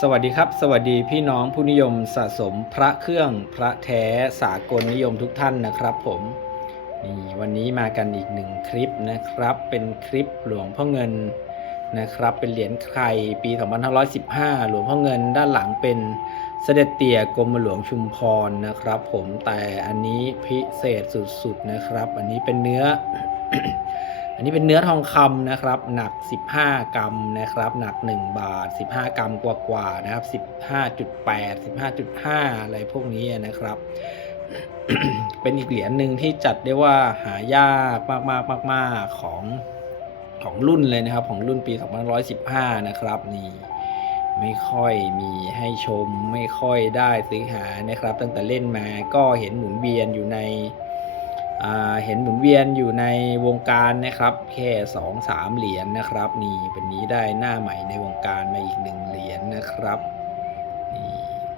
สวัสดีครับ สวัสดีพี่น้องผู้นิยมสะสมพระเครื่องพระแท้สากลนิยมทุกท่านนะครับผมนี่วันนี้มากันอีกหนึ่งคลิปนะครับ เป็นคลิปหลวงพ่อเงิน นะครับ เป็นเหรียญไข่ปี 2515 หลวงพ่อเงินด้านหลังเป็นเสด็จเตี่ยกรมหลวงชุมพรนะครับ ผมแต่อันนี้พิเศษสุดๆนะครับ อันนี้เป็นเนื้อ อันนี้เป็นเนื้อทองคำนะครับ หนัก 15 กรัมนะครับ หนัก 1 บาท 15 กรัมกว่าๆนะครับ 15.8 15.5 อะไรพวกนี้นะครับเป็นอีกเหรียญหนึ่งที่จัดได้ว่าหายากมากๆมากๆของ ของรุ่นเลยนะครับ ของรุ่นปี 2515 นะครับ นี่ไม่ค่อยมีให้ชมไม่ค่อยได้ซื้อหานะครับ ตั้งแต่เล่นมาก็เห็นหมุนเวียนอยู่ในอ่าเห็นหมุนเวียนอยู่ในวงการนะครับ แค่สองสามเหรียญนะครับ นี่เป็นนี้ได้หน้าใหม่ในวงการมาอีกหนึ่งเหรียญนะครับนี่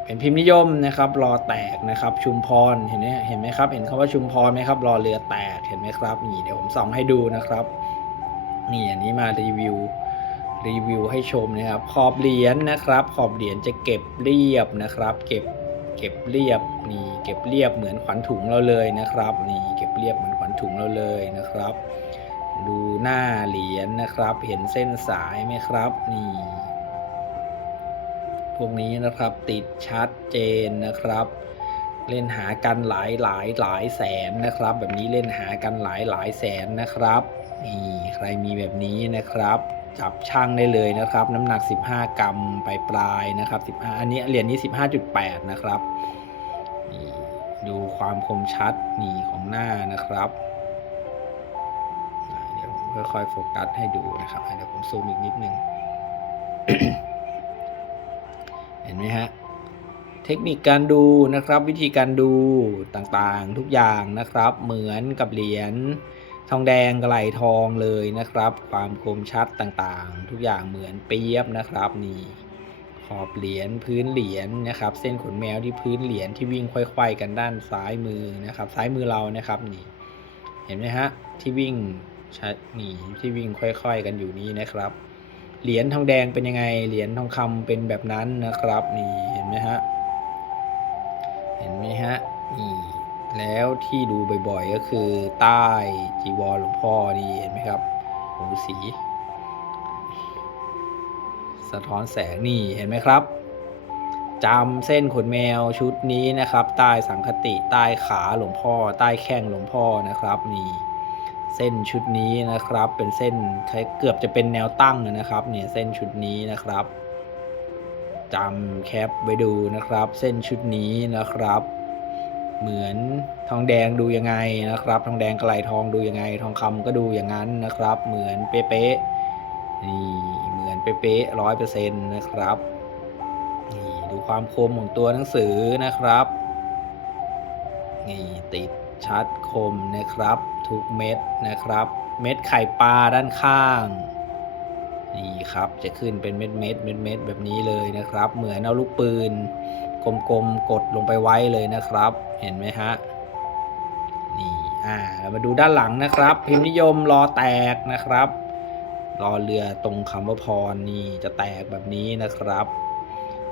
เป็นพิมพ์นิยมนะครับรอแตกนะครับ ชุมพรเห็นไหมเห็นไหมครับ เห็นคำว่าชุมพรไหมครับรอเรือแตกเห็นไหมครับนี่เดี๋ยวผมส่องให้ดูนะครับ นี่อันนี้มารีวิวรีวิวให้ชมนะครับ ขอบเหรียญนะครับ ขอบเหรียญจะเก็บเรียบนะครับ เก็บเก็บเรียบนี่เก็บเรียบเหมือนขวัญถุงเราเลยนะครับ นี่เก็บเรียบเหมือนขวัญถุงเราเลยนะครับ ดูหน้าเหรียญนะครับ เห็นเส้นสายไหมครับ นี่ พวกนี้นะครับติดชัดเจนนะครับ เล่นหากันหลายหลายหลายแสนนะครับ แบบนี้เล่นหากันหลายหลายแสนนะครับ นี่ใครมีแบบนี้นะครับ จับช่างได้เลยนะครับ น้ำหนัก 15 กรัมปลายปลายนะครับ 15 อันนี้เหรียญนี้ 15.8 นะครับนี่ดูความคมชัดนี่ของหน้านะครับเดี๋ยวผมค่อยๆโฟกัสให้ดูนะครับเดี๋ยวผมซูมอีกนิดนึงเห็นไหมฮะเทคนิคการดูนะครับวิธีการดูต่างๆทุกอย่างนะครับ เหมือนกับเหรียญ ทองแดงกระไหลทองเลยนะครับ ความคมชัดต่างๆ ทุกอย่างเหมือนเปียบนะครับนี่ขอบเหรียญพื้นเหรียญนะครับ เส้นขนแมวที่พื้นเหรียญที่วิ่งค่อยๆกันด้านซ้ายมือนะครับ ซ้ายมือเรานะครับนี่เห็นไหมฮะที่วิ่งชัดนี่ที่วิ่งค่อย ๆ กันอยู่นี้นะครับ เหรียญทองแดงเป็นยังไงเหรียญทองคำเป็นแบบนั้นนะครับนี่เห็นไหมฮะเห็นไหมฮะนี่ แล้วที่ดูบ่อยๆ ก็คือใต้จีวรหลวงพ่อนี่เห็นไหมครับหูสี สะท้อนแสงนี่เห็นไหมครับจำเส้นขนแมวชุดนี้นะครับ ใต้สังคติใต้ขาหลวงพ่อ ใต้แข้งหลวงพ่อนะครับ นี่ เส้นชุดนี้นะครับ เป็นเส้นเกือบจะเป็นแนวตั้งนะครับ เนี่ยเส้นชุดนี้นะครับจำแคปไว้ดูนะครับ เส้นชุดนี้นะครับ เหมือนทองแดงดูยังไงนะครับ ทองแดงกระไหลทองดูยังไง ทองคำก็ดูอย่างนั้นนะครับ เหมือนเป๊ะๆนี่เหมือนเป๊ะๆร้อยเปอร์เซ็นต์นะครับนี่ดูความคมของตัวหนังสือนะครับนี่ติดชัดคมนะครับ ทุกเม็ดนะครับ เม็ดไข่ปลาด้านข้างนี่ครับจะขึ้นเป็นเม็ดเม็ดเม็ดเม็ดแบบนี้เลยนะครับ เหมือนเอาลูกปืนกลมๆกดลงไปไว้เลยนะครับ เห็นไหมฮะนี่อ่าเรามาดูด้านหลังนะครับ พิมพ์นิยมรอแตกนะครับรอเรือตรงคำว่าพรนี่จะแตกแบบนี้นะครับ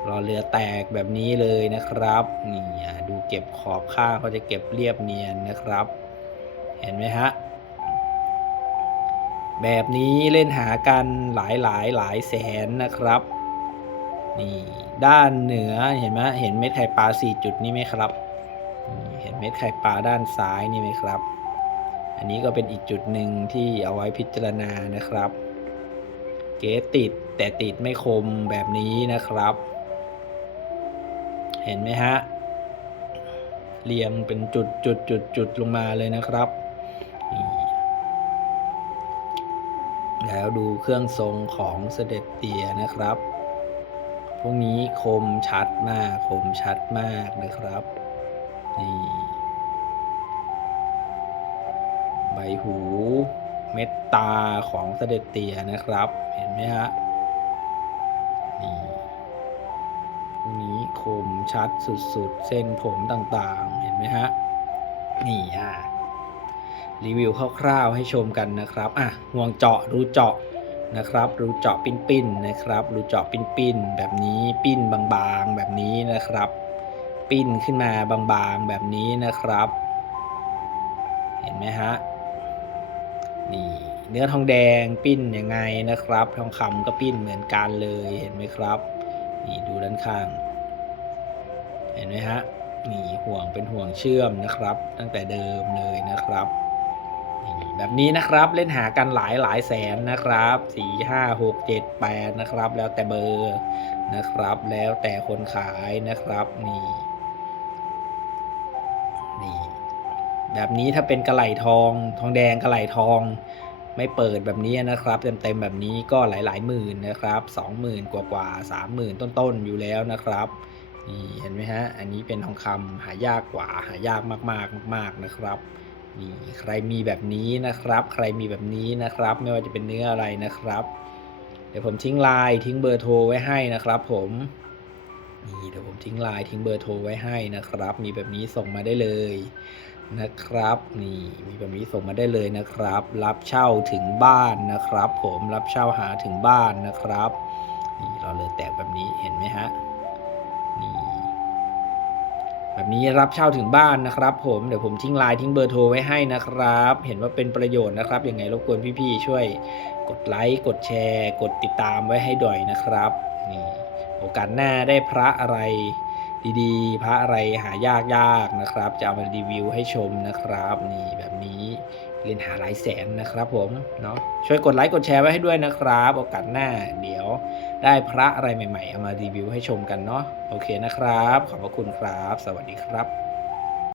รอเรือแตกแบบนี้เลยนะครับนี่อะดูเก็บขอบข้างเขาจะเก็บเรียบเนียนนะครับ เห็นไหมฮะแบบนี้เล่นหากันหลายหลายหลายแสนนะครับ นี่ด้านเหนือเห็นไหมเห็นเม็ดไข่ปลาสี่จุดนี้ไหมครับ เห็นเม็ดไข่ปลาด้านซ้ายนี่ไหมครับ อันนี้ก็เป็นอีกจุดหนึ่งที่เอาไว้พิจารณานะครับ เกสติดแต่ติดไม่คมแบบนี้นะครับ เห็นไหมฮะเรียงเป็นจุดจุดจุดจุดลงมาเลยนะครับ แล้วดูเครื่องทรงของเสด็จเตียนะครับ พวกนี้คมชัดมาก คมชัดมากนะครับ นี่ใบหูเม็ดตาของเสด็จเตียนะครับ เห็นไหมฮะ นี่วกนี้คมชัดสุดๆ เส้นผมต่างๆ เห็นไหมฮะ นี่อะรีวิวคร่าวๆ ให้ชมกันนะครับ อะ ห่วงเจาะรูเจาะนะครับ รูเจาะปิ้นๆนะครับ รูเจาะปิ้นๆ แบบนี้ปิ้นบางๆ แบบนี้นะครับ ปิ้นขึ้นมาบางๆแบบนี้นะครับ เห็นไหมฮะนี่เนื้อทองแดงปิ้นยังไงนะครับ ทองคำก็ปิ้นเหมือนกันเลยเห็นไหมครับ นี่ดูด้านข้าง เห็นไหมฮะนี่ห่วงเป็นห่วงเชื่อมนะครับ ตั้งแต่เดิมเลยนะครับนี่แบบนี้นะครับเล่นหากันหลายหลายแสนนะครับสี่ห้าหกเจ็ดแปดนะครับ แล้วแต่เบอร์นะครับ แล้วแต่คนขายนะครับนี่ นี่แบบนี้ถ้าเป็นกระไหลทอง ทองแดงกระไหลทอง ไม่เปิดแบบนี้นะครับ เต็มๆแบบนี้ก็หลายๆหมื่นนะครับสองหมื่นกว่ากว่าสามหมื่นต้นๆอยู่แล้วนะครับนี่เห็นไหมฮะ อันนี้เป็นทองคำหายากกว่าหายากมากๆมาก ๆนะครับนี่ใครมีแบบนี้นะครับ ใครมีแบบนี้นะครับ ไม่ว่าจะเป็นเนื้ออะไรนะครับ เดี๋ยวผมทิ้งไลน์ทิ้งเบอร์โทรไว้ให้นะครับ ผม นี่เดี๋ยวผมทิ้งไลน์ทิ้งเบอร์โทรไว้ให้นะครับ มีแบบนี้ส่งมาได้เลยนะครับ นี่มีแบบนี้ส่งมาได้เลยนะครับ รับเช่าถึงบ้านนะครับ ผมรับเช่าหาถึงบ้านนะครับ นี่เราเลยแตกแบบนี้เห็นไหมฮะนี่แบบนี้รับเช่าถึงบ้านนะครับ ผมเดี๋ยวผมทิ้งไลน์ทิ้งเบอร์โทรไว้ให้นะครับ เห็นว่าเป็นประโยชน์นะครับยังไงรบกวนพี่ๆช่วย กดไลค์กดแชร์ กดติดตามไว้ให้ด้วยนะครับ นี่ โอกาสหน้าได้พระอะไรดีๆ พระอะไรหายากยากๆนะครับ จะเอามารีวิวให้ชมนะครับนี่แบบนี้เรียนหาหลายแสนนะครับผมเนาะช่วยกดไลค์กดแชร์ไว้ให้ด้วยนะครับ โอกาสหน้าเดี๋ยวได้พระอะไรใหม่ๆ เอามารีวิวให้ชมกันเนาะโอเคนะครับ ขอบพระคุณครับ สวัสดีครับ